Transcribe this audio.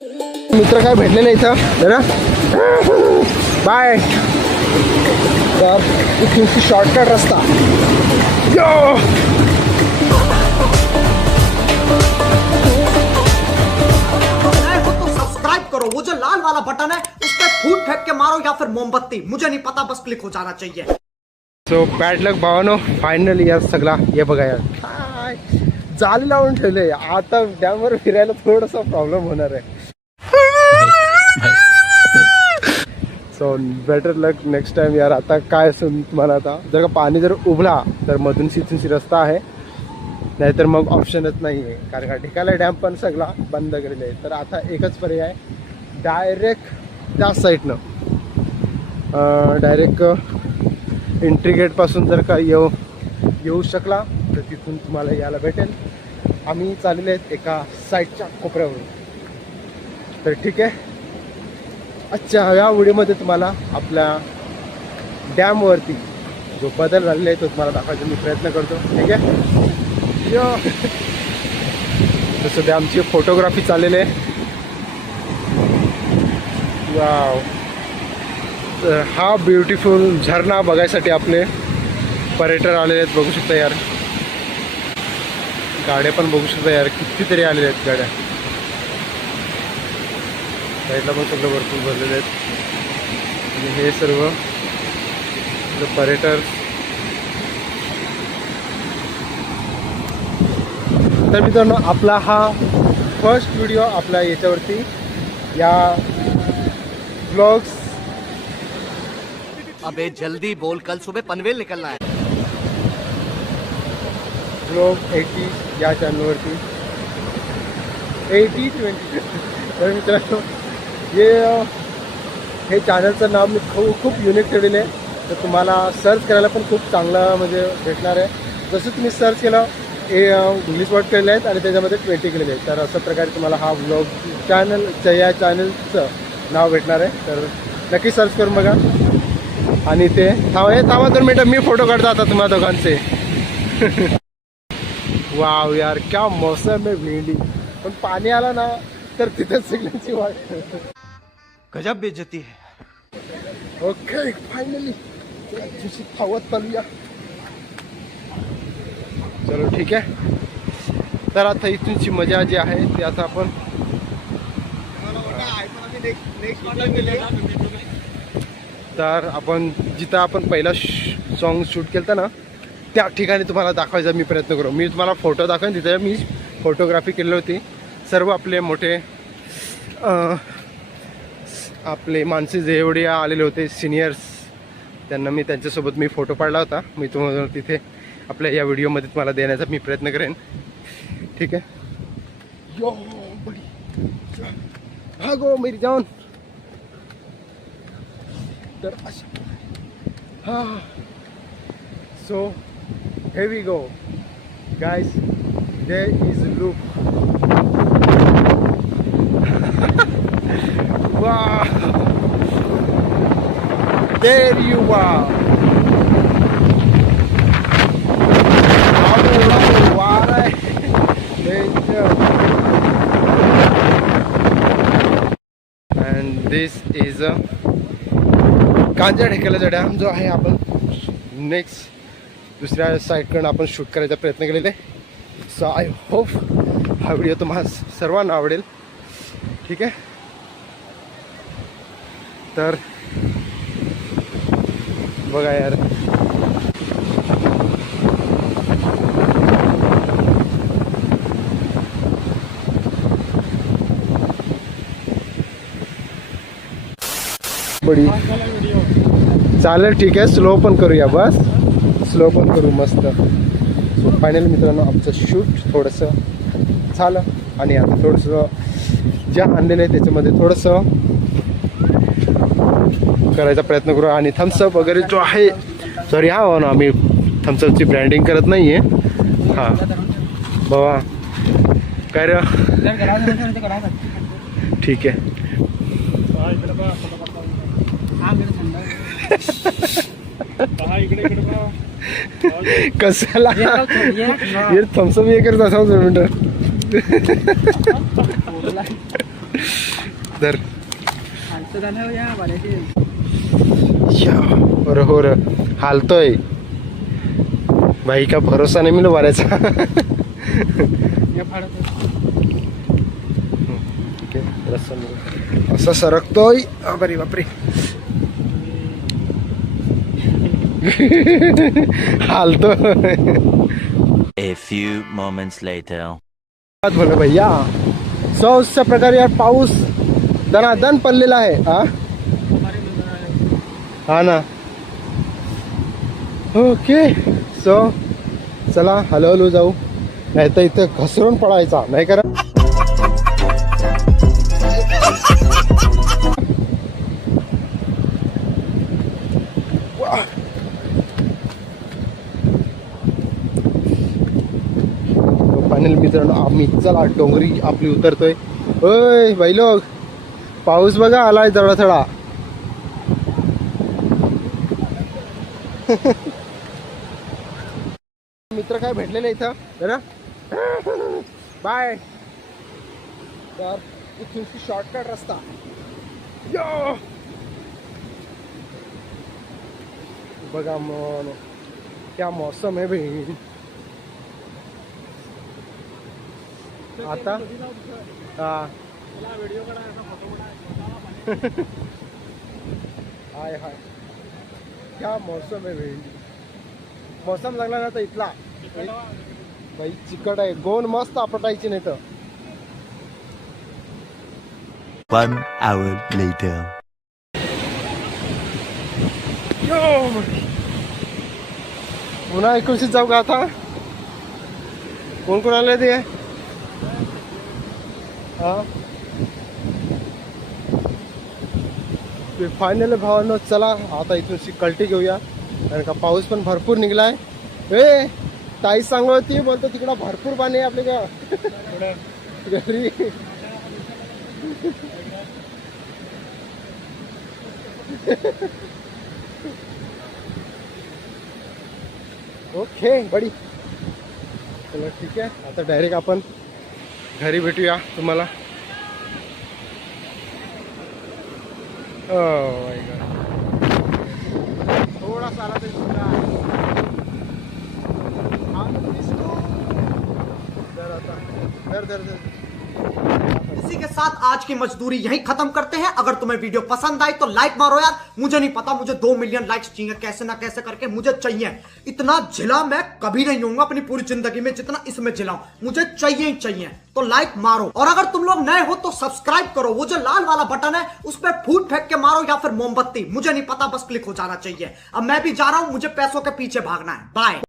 मित्र काय भेटलेले इथं जरा बाय. तर इथून शॉर्टकट रस्ता यो. सब्सक्राइब करो, वो जो लाल वाला बटन है उस पर फूट फेंक के मारो या फिर मोमबत्ती, मुझे नहीं पता, बस क्लिक हो जाना चाहिए. सो बॅड लक भावानो, फायनली यार सगळा हे बघा यार काय जाली लावून ठेवले. आता डॅमवर फिरायला थोडासा प्रॉब्लेम होणार आहे. सो बेटर लक नेक्स्ट टाइम यार. आता काय असं तुम्हाला आता जर का पाणी जर उभला तर मधून सिथूनशी रस्ता आहे, नाहीतर मग ऑप्शनच नाही आहे. कारण का ठिकाला डॅम पण सगळा बंद केलेला आहे. तर आता एकच पर्याय, डायरेक्ट त्या साईडनं डायरेक्ट एंट्री गेटपासून जर का येऊ शकला तर तिथून तुम्हाला यायला भेटेल. आम्ही चाललेले आहेत एका साईडच्या कोपऱ्यावरून. तर ठीक आहे, आजच्या या व्हिडिओमध्ये तुम्हाला आपल्या डॅमवरती जो बदल झालेला आहे तो तुम्हाला दाखवायचा मी प्रयत्न करतो. ठीक आहे, तसं डॅमची फोटोग्राफी चाललेली आहे. वाव. तर हा ब्युटिफुल झरणा बघायसाठी आपले पर्यटक आलेले आहेत. बघू शकता यार, गाड्या पण बघू शकता यार, कितीतरी आलेले आहेत गाड्या. साईडला पण सगळं भरपूर भरलेले आहेत. आणि हे सर्व पर्यटक. तर मित्रांनो, आपला हा फर्स्ट व्हिडिओ आपला याच्यावरती या ब्लॉग्स. अबे जल्दी बोल, कल सुबह पनवेल निकलना है. ब्लॉग 80 या चॅनलवरती 80-20. तर मित्रांनो, हे चॅनलचं नाव मी खूप युनिक ठेवलेलं आहे. तर तुम्हाला सर्च करायला पण खूप चांगलं म्हणजे भेटणार आहे. जसं तुम्ही सर्च केलं इंग्लिश वर्ड केलेले आहेत आणि त्याच्यामध्ये 20 केलेले आहेत. तर अशा प्रकारे तुम्हाला हा ब्लॉग चॅनलचं या चॅनलचं नाव भेटणार आहे. तर नक्की सर्च करून बघा. आणि ते थांबा 2 मिनटं, मी फोटो काढतो आता तुम्हाला दोघांचे. वाव यार, क्या मौसम आहे भेंडी. पण पाणी आला ना तर तिथं सगळ्यांची वाट. गजब बेइज्जती है. ओके, फायनली धावत चालूया. चलो ठीक आहे. तर आता इथूनची मजा जी आहे ती आता आपण तर आपण जिथं आपण पहिला सॉन्ग शूट केलं ना त्या ठिकाणी तुम्हाला दाखवायचा मी प्रयत्न करू. मी तुम्हाला फोटो दाखवेन, तिथे मी फोटोग्राफी केली होती. सर्व आपले मोठे आपले माणसे जे एवढे आलेले होते सिनियर्स, त्यांना मी त्यांच्यासोबत मी फोटो काढला होता. मी तुम्हाला तिथे आपल्या या व्हिडिओमध्ये तुम्हाला देण्याचा मी प्रयत्न करेन. ठीक आहे. यो बडी हा गो मेरी जान. तर हा so here we go guys, there is look. Wow, there you are. And this is a कांजा ढेकलाचा डॅम जो आहे. आपण नेक्स्ट दुसऱ्या साईडकडून आपण शूट करायचा प्रयत्न केलेला आहे. सो आय होप हा व्हिडिओ तुम्हाला सर्वांना आवडेल. ठीक आहे. तर बघा यार, बडी चालेल. ठीक आहे, स्लो पण करूया, बस स्लो पण करू मस्त. सो फायनली मित्रांनो, आमचं शूट थोडंसं झालं आणि आता थोडंसं जे आणलेलं आहे त्याच्यामध्ये थोडंसं करायचा प्रयत्न करू. आणि थम्सअप वगैरे जो आहे, सॉरी हा ना, आम्ही थम्सअपची ब्रँडिंग करत नाही आहे. हां बाबा काय रे, ठीक आहे. कशाला हे थम्सअप हे करत असावं 2 मिनटं. धर आजचं गाणं या वाड्याचे बरोबर हालतोय भाई का भरोसा नाही मिळू वाऱ्याचा. या फाडत ठीक आहे रस्ता असं सरकतोय. बापरे बापरे हालतोय. A few moments later. बोला भैया सो अशा प्रकारे यार पाऊस दनादन पडलेला आहे. हा ना ओके सो चला हळूहळू जाऊ नाही तर इथं घसरून पडायचा नाही करा. फायनल मित्रांनो आम्ही चला डोंगरी आपली उतरतोय. ओय भाई लोक पाऊस बघा आलाय थोडा थोडा. मित्र काय भेटलेले इथं जरा बाय. तर इथून शॉर्टकट रस्ता यो बघा मन क्या मौसम है भाई. आता हा हाय हाय क्या मौसम है भाई. मौसम लागला ना तर इथला भाई चिकट आहे. गोन मस्त आपटायची नाही तर. 1 hour later. पुन्हा 19 जाऊ का आता. कोण कोण आले ते हा फायनल भावांनो चला आता इथून कल्टी घेऊया कारण का पाऊस पण भरपूर निघलाय. ए ताई सांगत होती बोलतो तिकडं भरपूर पाणी आहे आपल्या घरी. ओके बडी चला ठीक आहे आता डायरेक्ट आपण घरी भेटूया तुम्हाला. थोडासा आला तरी सुद्धा इसी के साथ आज की मजदूरी यहीं खत्म करते हैं. अगर तुम्हें वीडियो पसंद आई तो लाइक मारो यार. मुझे नहीं पता मुझे 2 मिलियन लाइक्स चाहिए कैसे ना कैसे करके मुझे चाहिए. इतना झिला मैं कभी नहीं होऊंगा अपनी पूरी जिंदगी में जितना इसमें झिलाऊं. मुझे चाहिए ही चाहिए. तो लाइक मारो और अगर तुम लोग नए हो तो सब्सक्राइब करो. वो जो लाल वाला बटन है उस पर फूट फेंक के मारो या फिर मोमबत्ती मुझे नहीं पता बस क्लिक हो जाना चाहिए. अब मैं भी जा रहा हूं मुझे पैसों के पीछे भागना है. बाय.